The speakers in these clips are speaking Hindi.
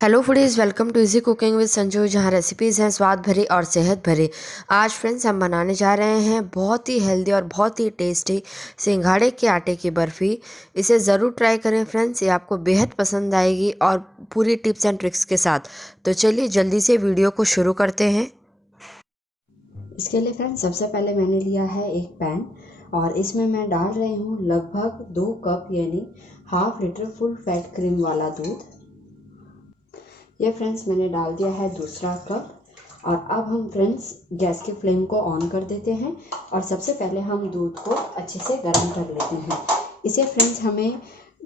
Hello foodies, welcome to easy cooking with Sanju, जहाँ रेसिपीज़ हैं स्वाद भरी और सेहत भरी। आज फ्रेंड्स हम बनाने जा रहे हैं बहुत ही हेल्दी और बहुत ही टेस्टी सिंघाड़े के आटे की बर्फ़ी। इसे ज़रूर ट्राई करें फ्रेंड्स, ये आपको बेहद पसंद आएगी और पूरी टिप्स एंड ट्रिक्स के साथ। तो चलिए जल्दी से वीडियो को शुरू करते हैं। इसके लिए फ्रेंड्स सबसे पहले मैंने लिया है एक पैन और इसमें मैं डाल रही हूँ लगभग 2 कप यानी half litre full fat cream वाला दूध। ये फ्रेंड्स मैंने डाल दिया है दूसरा कप। और अब हम फ्रेंड्स गैस के फ्लेम को ऑन कर देते हैं और सबसे पहले हम दूध को अच्छे से गर्म कर लेते हैं। इसे फ्रेंड्स हमें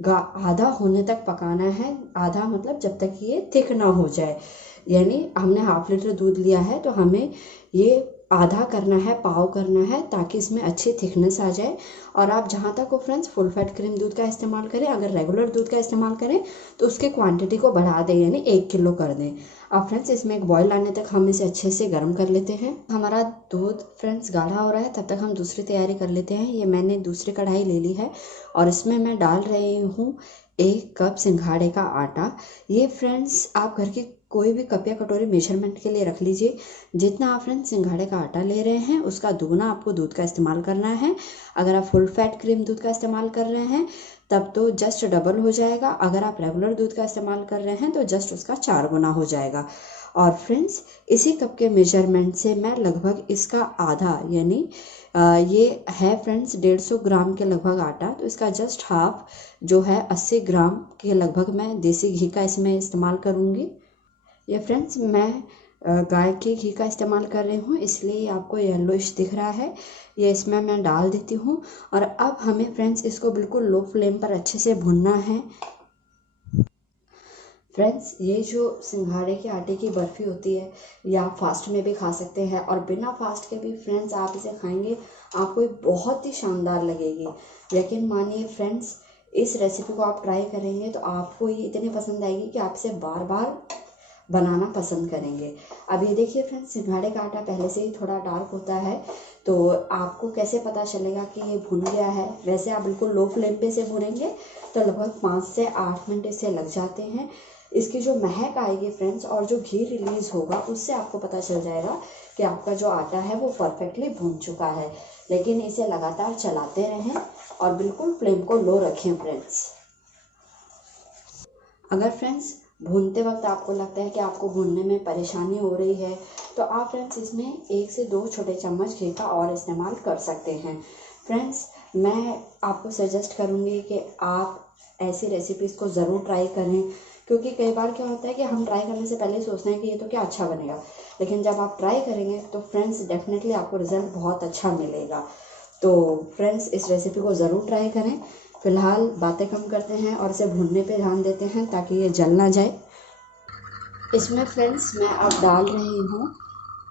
आधा होने तक पकाना है। आधा मतलब जब तक ये थिक ना हो जाए, यानी हमने हाफ लीटर दूध लिया है तो हमें ये आधा करना है, पाव करना है, ताकि इसमें अच्छी थिकनेस आ जाए। और आप जहाँ तक हो फ्रेंड्स फुल फैट क्रीम दूध का इस्तेमाल करें। अगर रेगुलर दूध का इस्तेमाल करें तो उसके क्वांटिटी को बढ़ा दें, यानी 1 किलो कर दें। अब फ्रेंड्स इसमें एक बॉयल आने तक हम इसे अच्छे से गर्म कर लेते हैं। हमारा दूध फ्रेंड्स गाढ़ा हो रहा है, तब तक हम दूसरी तैयारी कर लेते हैं। ये मैंने दूसरी कढ़ाई ले ली है और इसमें मैं डाल रही हूँ 1 कप सिंघाड़े का आटा। ये फ्रेंड्स आप घर की कोई भी कप या कटोरी मेजरमेंट के लिए रख लीजिए। जितना आप फ्रेंड्स सिंघाड़े का आटा ले रहे हैं उसका दुगना आपको दूध का इस्तेमाल करना है। अगर आप फुल फैट क्रीम दूध का इस्तेमाल कर रहे हैं तब तो जस्ट डबल हो जाएगा। अगर आप रेगुलर दूध का इस्तेमाल कर रहे हैं तो जस्ट उसका 4 गुना हो जाएगा। और फ्रेंड्स इसी कप के मेजरमेंट से मैं लगभग इसका आधा यानी ये है फ्रेंड्स 150 ग्राम के लगभग आटा, तो इसका जस्ट हाफ जो है 80 ग्राम के लगभग मैं देसी घी का इसमें इस्तेमाल करूँगी। ये फ्रेंड्स मैं गाय के घी का इस्तेमाल कर रही हूँ, इसलिए आपको येलोइश दिख रहा है। ये इसमें मैं डाल देती हूँ और अब हमें फ्रेंड्स इसको बिल्कुल लो फ्लेम पर अच्छे से भुनना है। फ्रेंड्स ये जो सिंघाड़े के आटे की बर्फ़ी होती है ये आप फास्ट में भी खा सकते हैं और बिना फास्ट के भी फ्रेंड्स आप इसे खाएंगे, आपको ये बहुत ही शानदार लगेगी। यकीन मानिए फ्रेंड्स, इस रेसिपी को आप ट्राई करेंगे तो आपको ये इतनी पसंद आएगी कि आप इसे बार बार बनाना पसंद करेंगे। अब ये देखिए फ्रेंड्स, सिंघाड़े का आटा पहले से ही थोड़ा डार्क होता है, तो आपको कैसे पता चलेगा कि ये भुन गया है। वैसे आप बिल्कुल लो फ्लेम पे से भुनेंगे तो लगभग 5 से 8 मिनट इसे लग जाते हैं। इसकी जो महक आएगी फ्रेंड्स और जो घी रिलीज़ होगा उससे आपको पता चल जाएगा कि आपका जो आटा है वो परफेक्टली भुन चुका है। लेकिन इसे लगातार चलाते रहें और बिल्कुल फ्लेम को लो रखें फ्रेंड्स। अगर फ्रेंड्स भूनते वक्त आपको लगता है कि आपको भूनने में परेशानी हो रही है तो आप फ्रेंड्स इसमें 1 से 2 छोटे चम्मच घी का और इस्तेमाल कर सकते हैं। फ्रेंड्स मैं आपको सजेस्ट करूँगी कि आप ऐसी रेसिपीज़ को ज़रूर ट्राई करें, क्योंकि कई बार क्या होता है कि हम ट्राई करने से पहले ही सोचते हैं कि ये तो क्या अच्छा बनेगा, लेकिन जब आप ट्राई करेंगे तो फ्रेंड्स डेफिनेटली आपको रिज़ल्ट बहुत अच्छा मिलेगा। तो फ्रेंड्स इस रेसिपी को ज़रूर ट्राई करें। फ़िलहाल बातें कम करते हैं और इसे भूनने पे ध्यान देते हैं ताकि ये जल ना जाए। इसमें फ्रेंड्स मैं अब डाल रही हूँ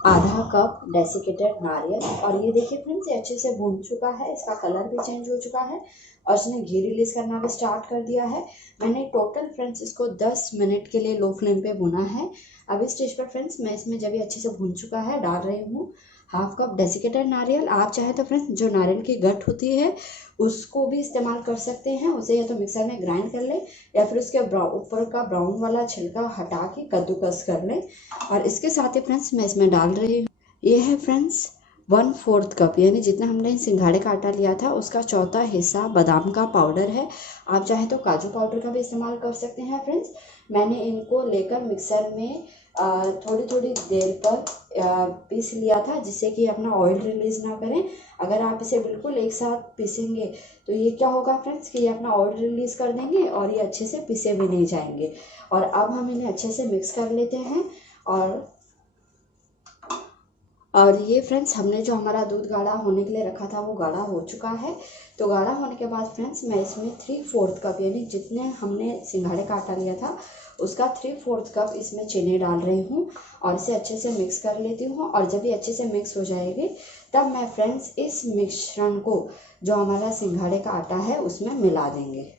आधा कप डेसिकेटेड नारियल और ये देखिए फ्रेंड्स ये अच्छे से भून चुका है, इसका कलर भी चेंज हो चुका है और इसने घी रिलीज़ करना भी स्टार्ट कर दिया है। मैंने टोटल फ्रेंड्स इसको 10 मिनट के लिए लो फ्लेम पे भुना है। अब इस स्टेज पर फ्रेंड्स मैं इसमें जब ये अच्छे से भून चुका है डाल रही हूँ हाफ कप डेसिकेटेड नारियल। आप चाहे तो फ्रेंड्स जो नारियल की गठ होती है उसको भी इस्तेमाल कर सकते हैं, उसे या तो मिक्सर में ग्राइंड कर लें या फिर उसके ऊपर का ब्राउन वाला छिलका हटा के कद्दूकस कर लें। और इसके साथ ही फ्रेंड्स मैं इसमें डाल रही हूँ, ये है फ्रेंड्स 1/4 कप यानी जितना हमने सिंघाड़े का आटा लिया था उसका चौथा हिस्सा बादाम का पाउडर है। आप चाहे तो काजू पाउडर का भी इस्तेमाल कर सकते हैं फ्रेंड्स। मैंने इनको लेकर मिक्सर में थोड़ी थोड़ी देर पर पीस लिया था, जिससे कि अपना ऑयल रिलीज़ ना करें। अगर आप इसे बिल्कुल एक साथ पीसेंगे तो ये क्या होगा फ्रेंड्स कि ये अपना ऑयल रिलीज़ कर देंगे और ये अच्छे से पीसे भी नहीं जाएंगे। और अब हम इन्हें अच्छे से मिक्स कर लेते हैं। और ये फ्रेंड्स हमने जो हमारा दूध गाढ़ा होने के लिए रखा था वो गाढ़ा हो चुका है। तो गाढ़ा होने के बाद फ्रेंड्स मैं इसमें 3/4 कप यानी जितने हमने सिंघाड़े का आटा लिया था उसका 3/4 कप इसमें चीनी डाल रही हूँ और इसे अच्छे से मिक्स कर लेती हूँ। और जब ये अच्छे से मिक्स हो जाएगी तब मैं फ्रेंड्स इस मिश्रण को जो हमारा सिंघाड़े का आटा है उसमें मिला देंगे।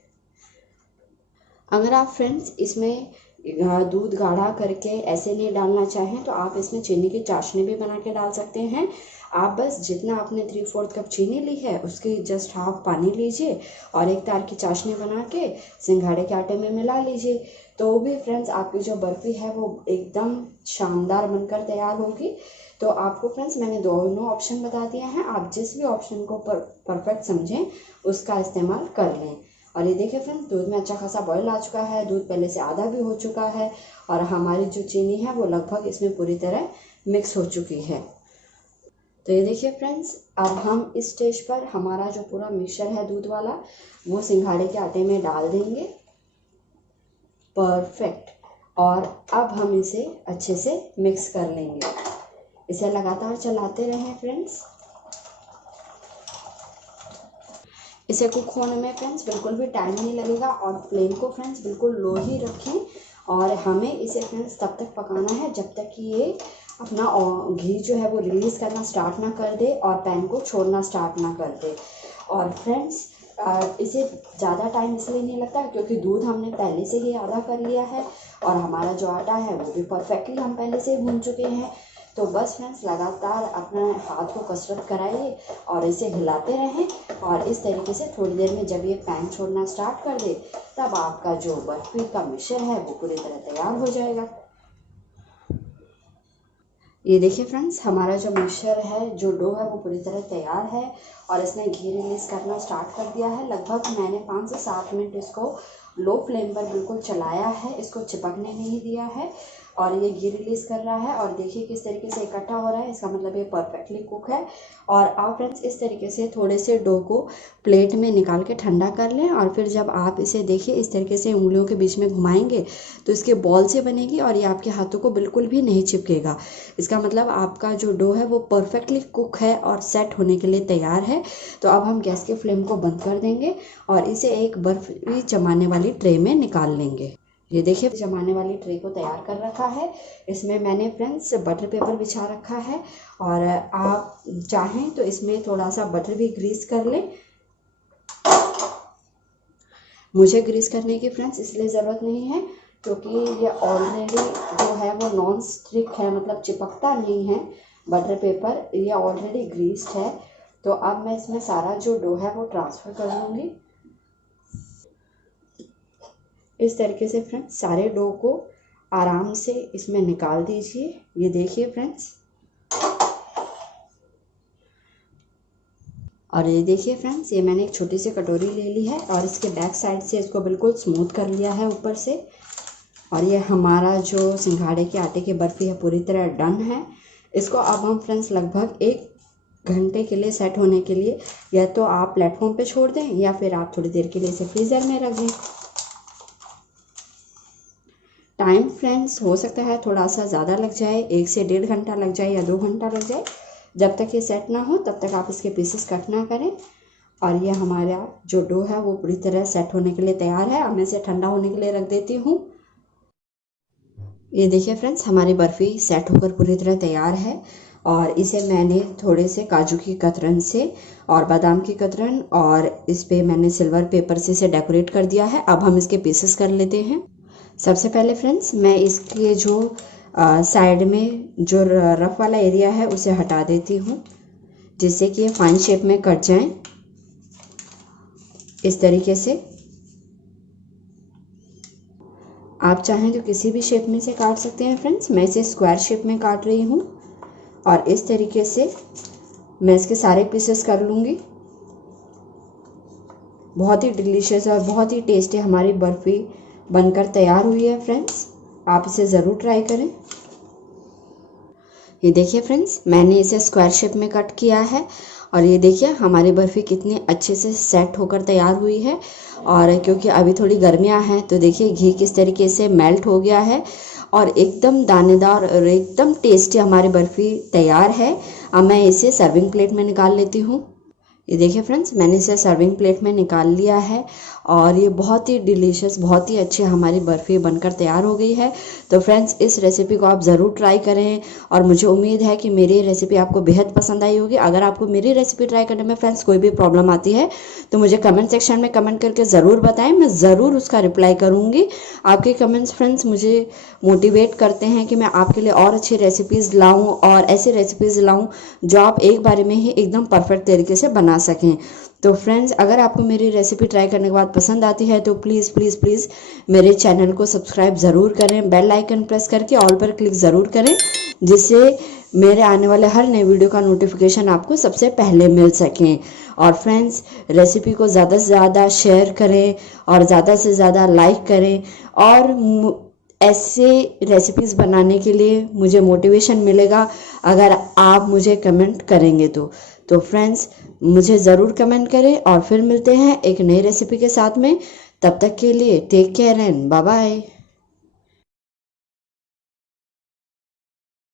अगर आप फ्रेंड्स इसमें दूध गाढ़ा करके ऐसे नहीं डालना चाहें तो आप इसमें चीनी की चाशनी भी बना के डाल सकते हैं। आप बस जितना आपने 3/4 कप चीनी ली है उसकी जस्ट हाफ पानी लीजिए और एक तार की चाशनी बना के सिंघाड़े के आटे में मिला लीजिए। तो भी फ्रेंड्स आपकी जो बर्फ़ी है वो एकदम शानदार बनकर तैयार होगी। तो आपको फ्रेंड्स मैंने दोनों ऑप्शन बता दिए हैं, आप जिस भी ऑप्शन को परफेक्ट समझें उसका इस्तेमाल कर लें। और ये देखिए फ्रेंड्स, दूध में अच्छा खासा बॉयल आ चुका है, दूध पहले से आधा भी हो चुका है और हमारी जो चीनी है वो लगभग इसमें पूरी तरह मिक्स हो चुकी है। तो ये देखिए फ्रेंड्स, अब हम इस स्टेज पर हमारा जो पूरा मिक्सचर है दूध वाला वो सिंघाड़े के आटे में डाल देंगे। परफेक्ट। और अब हम इसे अच्छे से मिक्स कर लेंगे। इसे लगातार चलाते रहें फ्रेंड्स। इसे कुक होने में फ्रेंड्स बिल्कुल भी टाइम नहीं लगेगा और फ्लेम को फ्रेंड्स बिल्कुल लो ही रखें। और हमें इसे फ्रेंड्स तब तक पकाना है जब तक कि ये अपना घी जो है वो रिलीज़ करना स्टार्ट ना कर दे और पैन को छोड़ना स्टार्ट ना कर दे। और फ्रेंड्स इसे ज़्यादा टाइम इसलिए नहीं लगता क्योंकि दूध हमने पहले से ही आधा कर लिया है और हमारा जो आटा है वो भी परफेक्टली हम पहले से भून चुके हैं। तो बस फ्रेंड्स लगातार अपने हाथ को कसरत कराइए और इसे हिलाते रहें और इस तरीके से थोड़ी देर में जब ये पैन छोड़ना स्टार्ट कर दे तब आपका जो बर्फ़ी का मिक्सचर है वो पूरी तरह तैयार हो जाएगा। ये देखिए फ्रेंड्स, हमारा जो मिक्सचर है, जो डो है वो पूरी तरह तैयार है और इसने घी रिलीज़ करना स्टार्ट कर दिया है। लगभग मैंने 5 से 7 मिनट इसको लो फ्लेम पर बिल्कुल चलाया है, इसको चिपकने नहीं दिया है और ये घी रिलीज़ कर रहा है। और देखिए किस तरीके से इकट्ठा हो रहा है, इसका मतलब ये परफेक्टली कुक है। और आप फ्रेंड्स इस तरीके से थोड़े से डो को प्लेट में निकाल के ठंडा कर लें और फिर जब आप इसे देखिए इस तरीके से उंगलियों के बीच में घुमाएंगे तो इसके बॉल से बनेगी और ये आपके हाथों को बिल्कुल भी नहीं चिपकेगा। इसका मतलब आपका जो डो है वो परफेक्टली कुक है और सेट होने के लिए तैयार है। तो अब हम गैस के फ्लेम को बंद कर देंगे और इसे एक बर्फ़ी जमाने वाली ट्रे में निकाल लेंगे। ये देखिए जमाने वाली ट्रे को तैयार कर रखा है। इसमें मैंने फ्रेंड्स बटर पेपर बिछा रखा है और आप चाहें तो इसमें थोड़ा सा बटर भी ग्रीस कर लें। मुझे ग्रीस करने की फ्रेंड्स इसलिए ज़रूरत नहीं है क्योंकि ये ऑलरेडी जो है वो नॉन स्टिक है, मतलब चिपकता नहीं है बटर पेपर, ये ऑलरेडी ग्रीस्ड है। तो अब मैं इसमें सारा जो डो है वो ट्रांसफ़र कर लूँगी। इस तरीके से फ्रेंड्स सारे डो को आराम से इसमें निकाल दीजिए। ये देखिए फ्रेंड्स, और ये देखिए फ्रेंड्स, ये मैंने एक छोटी सी कटोरी ले ली है और इसके बैक साइड से इसको बिल्कुल स्मूथ कर लिया है ऊपर से। और ये हमारा जो सिंघाड़े के आटे की बर्फ़ी है पूरी तरह डन है। इसको अब हम फ्रेंड्स लगभग 1 घंटे के लिए सेट होने के लिए या तो आप प्लेटफॉर्म पे छोड़ दें या फिर आप थोड़ी देर के लिए इसे फ्रीज़र में रख दें। टाइम फ्रेंड्स हो सकता है थोड़ा सा ज़्यादा लग जाए, 1 से 1.5 घंटा लग जाए या 2 घंटा लग जाए। जब तक ये सेट ना हो तब तक आप इसके पीसेस कट ना करें। और ये हमारा जो डो है वो पूरी तरह सेट होने के लिए तैयार है। अब मैं इसे ठंडा होने के लिए रख देती हूँ। ये देखिए फ्रेंड्स, हमारी बर्फ़ी सेट होकर पूरी तरह तैयार है और इसे मैंने थोड़े से काजू की कतरन से और बादाम की कतरन और इस पे मैंने सिल्वर पेपर से इसे डेकोरेट कर दिया है। अब हम इसके पीसेस कर लेते हैं। सबसे पहले फ्रेंड्स मैं इसके जो साइड में जो रफ वाला एरिया है उसे हटा देती हूँ जिससे कि ये फाइन शेप में कट जाएं। इस तरीके से आप चाहें तो किसी भी शेप में से काट सकते हैं फ्रेंड्स। मैं इसे स्क्वायर शेप में काट रही हूँ और इस तरीके से मैं इसके सारे पीसेस कर लूँगी। बहुत ही डिलीशियस और बहुत ही टेस्टी हमारी बर्फ़ी बनकर तैयार हुई है फ्रेंड्स। आप इसे ज़रूर ट्राई करें। ये देखिए फ्रेंड्स, मैंने इसे स्क्वायर शेप में कट किया है और ये देखिए हमारी बर्फ़ी कितनी अच्छे से सेट होकर तैयार हुई है। और क्योंकि अभी थोड़ी गर्मियाँ हैं तो देखिए घी किस तरीके से मेल्ट हो गया है और एकदम दानेदार और एकदम टेस्टी हमारी बर्फ़ी तैयार है। अब मैं इसे सर्विंग प्लेट में निकाल लेती हूँ। ये देखिए फ्रेंड्स, मैंने इसे सर्विंग प्लेट में निकाल लिया है और ये बहुत ही डिलीशियस, बहुत ही अच्छी हमारी बर्फ़ी बनकर तैयार हो गई है। तो फ्रेंड्स, इस रेसिपी को आप ज़रूर ट्राई करें और मुझे उम्मीद है कि मेरी रेसिपी आपको बेहद पसंद आई होगी। अगर आपको मेरी रेसिपी ट्राई करने में फ्रेंड्स कोई भी प्रॉब्लम आती है तो मुझे कमेंट सेक्शन में कमेंट करके ज़रूर बताएं, मैं ज़रूर उसका रिप्लाई करूँगी। आपके कमेंट्स फ्रेंड्स मुझे मोटिवेट करते हैं कि मैं आपके लिए और अच्छी रेसिपीज़ लाऊं और ऐसी रेसिपीज़ लाऊं जो आप एक बारे में ही एकदम परफेक्ट तरीके से बना सकें। तो फ्रेंड्स, अगर आपको मेरी रेसिपी ट्राई करने के बाद पसंद आती है तो प्लीज़ प्लीज़ प्लीज़ मेरे चैनल को सब्सक्राइब ज़रूर करें, बेल आइकन प्रेस करके ऑल पर क्लिक ज़रूर करें, जिससे मेरे आने वाले हर नए वीडियो का नोटिफिकेशन आपको सबसे पहले मिल सकें। और फ्रेंड्स, रेसिपी को ज़्यादा से ज़्यादा शेयर करें और ज़्यादा से ज़्यादा लाइक करें और ऐसे रेसिपीज़ बनाने के लिए मुझे मोटिवेशन मिलेगा अगर आप मुझे कमेंट करेंगे तो फ्रेंड्स, मुझे ज़रूर कमेंट करें और फिर मिलते हैं एक नई रेसिपी के साथ में। तब तक के लिए take care and bye bye.